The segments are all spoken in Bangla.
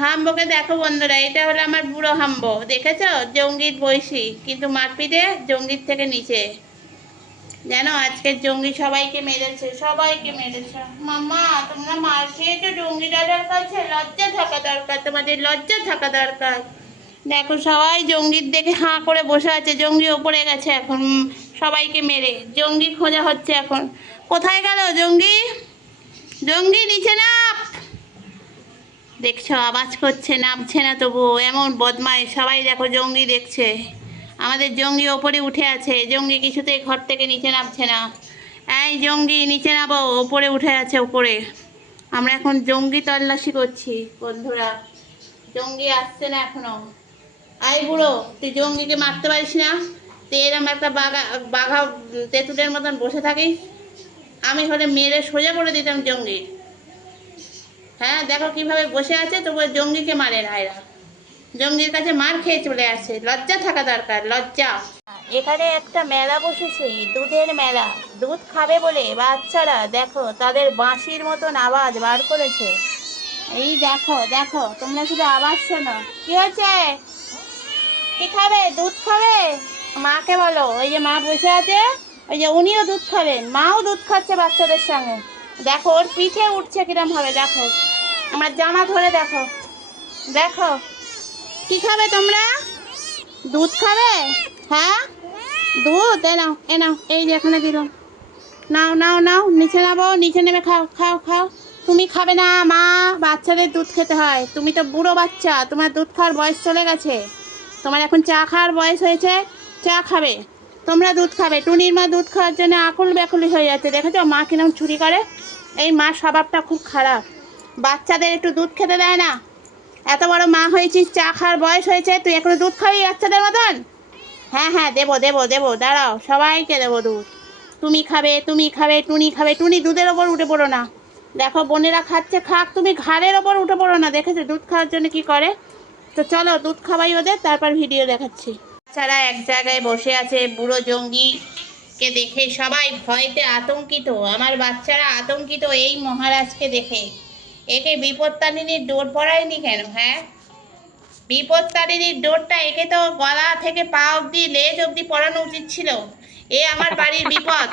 হাম্বকে দেখো বন্ধুরা, এটা হলো আমার বুড়ো হাম্ব, দেখেছ? জঙ্গির বৈশি কিন্তু মারপিটে জঙ্গির থেকে নিচে। জানো আজকের জঙ্গি সবাইকে মেরেছে সবাইকে মেরেছে। মাম্মা, তোমরা মার খেয়েছো? জঙ্গি কাছে লজ্জা থাকা দরকার, তোমাদের লজ্জা থাকা দরকার। দেখো, সবাই জঙ্গির দেখে হাঁ করে বসে আছে, জঙ্গি ওপরে গেছে এখন সবাইকে মেরে। জঙ্গি খোঁজা হচ্ছে এখন। কোথায় গেল জঙ্গি? জঙ্গি নিচে নাপ দেখছ, আওয়াজ করছে, নামছে না তবু এমন বদমাই সবাই দেখো জঙ্গি দেখছে। আমাদের জঙ্গি ওপরে উঠে আছে, জঙ্গি কিছুতেই ঘর থেকে নিচে নামছে না। এই জঙ্গি, নিচে নামো, ওপরে উঠে আছে ওপরে। আমরা এখন জঙ্গি তল্লাশি করছি, বন্ধুরা। জঙ্গি আসছে না এখনও। আই বুড়ো, তুই জঙ্গিকে মারতে পারিস না? তুই এরম একটা বাঘা বাঘা, তেঁতুলের মতন বসে থাকিস? আমি হলে মেরে সোজা করে দিতাম জঙ্গি। হ্যাঁ দেখো কীভাবে বসে আছে তবু জঙ্গিকে মারে এরা জঙ্গির কাছে মার খেয়ে চলে আসে। লজ্জা থাকা দরকার, লজ্জা। এখানে একটা মেলা বসেছে, দুধের মেলা। দুধ খাবে বলে বাচ্চারা, দেখো, তাদের বাঁশির মতন আওয়াজ বার করেছে। এই দেখো দেখো, তোমরা শুধু আওয়াজ শোনো। কি হচ্ছে? কি খাবে? দুধ খাবে? মাকে বলো, ওই যে মা বসে আছে, ওই যে উনিও দুধ খাবেন, মাও দুধ খাচ্ছে বাচ্চাদের সঙ্গে। দেখো, ওর পিঠে উঠছে কিরম হবে, দেখো। আমার জামা ধরে দেখো। দেখো। কি খাবে তোমরা? দুধ খাবে? হ্যাঁ? দুধ? এনাও নাও, এ নাও, এই যে এখানে দিল। নাও নাও নাও, নিচে নামো, নিচে নেমে খাও খাও খাও। তুমি খাবে না, মা, বাচ্চাদের দুধ খেতে হয়। তুমি তো বুড়ো বাচ্চা, তোমার দুধ খাওয়ার বয়স চলে গেছে। তোমার এখন চা খাওয়ার বয়স হয়েছে, চা খাবে। তোমরা দুধ খাবে। টুনির মা দুধ খাওয়ার জন্য আকুল ব্যাকুলি হয়ে যাচ্ছে। দেখেছ? মা কিরম চুরি করে? এই মার স্বভাবটা খুব খারাপ। বাচ্চাদের একটু দুধ খেতে দেয় না। এত বড় মা হয়েছিস, চা খাওয়ার বয়স হয়েছে, তুই এখনও দুধ খাবি বাচ্চাদের মতন? হ্যাঁ হ্যাঁ দেবো দেবো দেবো, দাঁড়াও, সবাইকে দেবো দুধ। তুমি খাবে তুমি খাবে, টুনি খাবে, টুনি দুধের ওপর উঠে পড়ো না। দেখো, বোনেরা খাচ্ছে, খাক, তুমি ঘাড়ের ওপর উঠে পড়ো না। দেখেছ? দুধ খাওয়ার জন্য কি করে? তো চলো, দুধ খাওয়াই ওদের, তারপর ভিডিও দেখাচ্ছি। বাচ্চারা এক জায়গায় বসে আছে, বুড়ো জঙ্গিকে দেখে সবাই ভয়তে আতঙ্কিত। আমার বাচ্চারা আতঙ্কিত এই মহারাজকে দেখে। একে বিপত্তারিণীর ডোর পড়ায়নি কেন হ্যাঁ? বিপত্তারিণীর ডোরটা একে তো গলা থেকে পা অবধি লেজ অবধি পড়ানো উচিত ছিল। এ আমার বাড়ির বিপদ।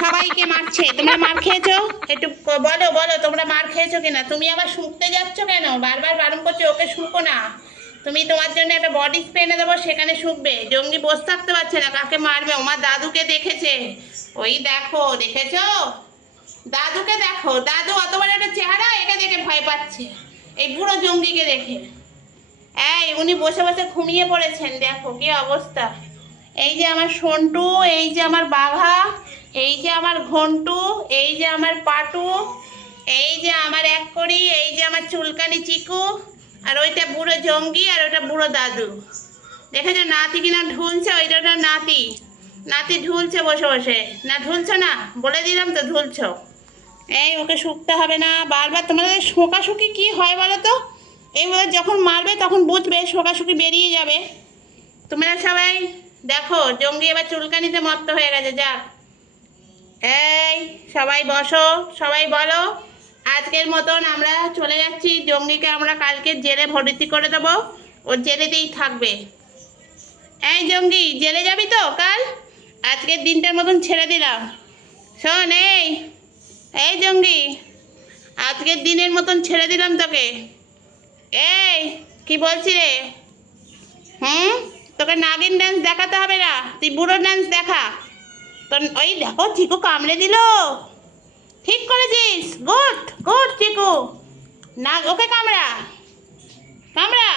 সবাইকে মারছে। তোমরা মার খেয়েছো? একটু বলো বলো, তোমরা মার খেয়েছো কিনা? তুমি আবার শুকতে যাচ্ছ কেন? বারবার বারণ করছ, ওকে শুকো না। তুমি তোমার জন্য একটা বডি স্প্রে এনে দেবো, সেখানে শুকবে। জঙ্গি বসে থাকতে পারছে না, কাকে মারবে? আমার দাদুকে দেখেছে। ওই দেখো, দেখেছ? দাদুকে দেখো। দাদু অত বড় একটা চেহারা, একে দেখে ভয় পাচ্ছে। এই বুড়ো জঙ্গিকে দেখে। এই, উনি বসে বসে ঘুমিয়ে পড়েছেন, দেখো কি অবস্থা। এই যে আমার সন্টু, এই যে আমার বাঘা, এই যে আমার ঘন্টু, এই যে আমার পাটু, এই যে আমার এক করি এই যে আমার চুলকানি চিকু আর ওইটা বুড়ো জঙ্গি আর ওটা বুড়ো দাদু। দেখেছ, নাতি কিনা ঢুলছে ওইটা ওটা নাতি। নাতি ঢুলছে বসে বসে। না, ঢুলছো না, বলে দিলাম তো ঢুলছো। এই, ওকে শুকতে হবে না। বারবার তোমাদের শোকাশুকি কি হয় বলো তো? এইভাবে যখন মারবে, তখন বুঝবে শোকাশুকি বেরিয়ে যাবে। তোমরা সবাই দেখো, জঙ্গি এবার চুলকানিতে মত্ত হয়ে গেছে, যাক। এই, সবাই বসো, সবাই বলো। আজকের মতন আমরা চলে যাচ্ছি। জঙ্গিকে আমরা কালকে জেলে ভর্তি করে দেবো। ও জেলেতেই থাকবে। এই জঙ্গি, জেলে যাবি তো কাল? আজকের দিনটার মতন ছেড়ে দিলাম। শোন, এই এই জঙ্গি, আজকের দিনের মতন ছেড়ে দিলাম তোকে। এই, কি বলছি রে? হুম? তোকে নাগিন ডান্স দেখাতে হবে না। তুই বুড়ো ডান্স দেখা। তোর, ওই দেখো, চিকু কামড়ে দিল। ঠিক করেছিস। Good good Chiku. না, ওকে কামড়া। কামড়া।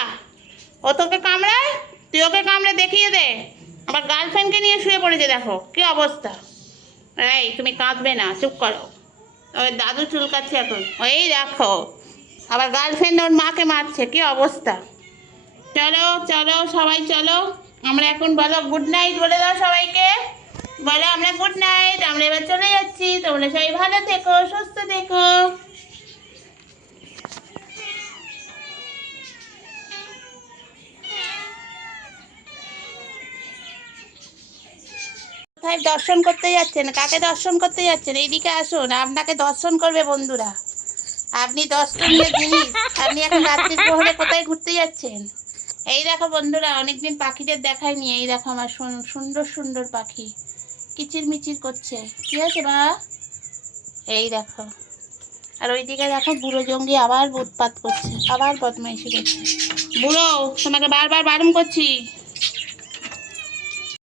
ও তোকে কামড়ায়, তুই ওকে কামড়ে দেখিয়ে দে। আমার গার্লফ্রেন্ডকে নিয়ে শুয়ে পড়েছে, দেখো। কি অবস্থা? এই, তুমি কাঁদবে না, চুপ করো। ওই দাদু চুলকাচ্ছে এখন। ওই দেখো। আবার গার্লফ্রেন্ড ওর মাকে মারছে, কি অবস্থা? চলো চলো, সবাই চলো। আমরা এখন বলো গুড নাইট বলে দাও সবাইকে। বলো, আমরা গুড নাইট আমরা এবার চলে যাচ্ছি। তোমরা সবাই ভালো থেকো, সুস্থ থেকো। দর্শন করতে যাচ্ছেন? কাকে দর্শন করতে যাচ্ছেন? এইদিকে আসুন, আপনাকে দর্শন করবে বন্ধুরা। আপনি দশটনীয় জিনিস, আপনি এখন রাত্রির প্রহরে কোথায় ঘুরতে যাচ্ছেন? এই দেখো বন্ধুরা, অনেকদিন পাখিদের দেখায়নি এই দেখো আমার সুন্দর সুন্দর পাখি। কিচির মিচির করছে। কি আছে বা? এই দেখো। আর ওইদিকে দেখো বুড়ো জঙ্গি আবার উৎপাত করছে, আবার বদমাইশি করছে। বুড়ো, তোমাকে বারবার বারণ করছি।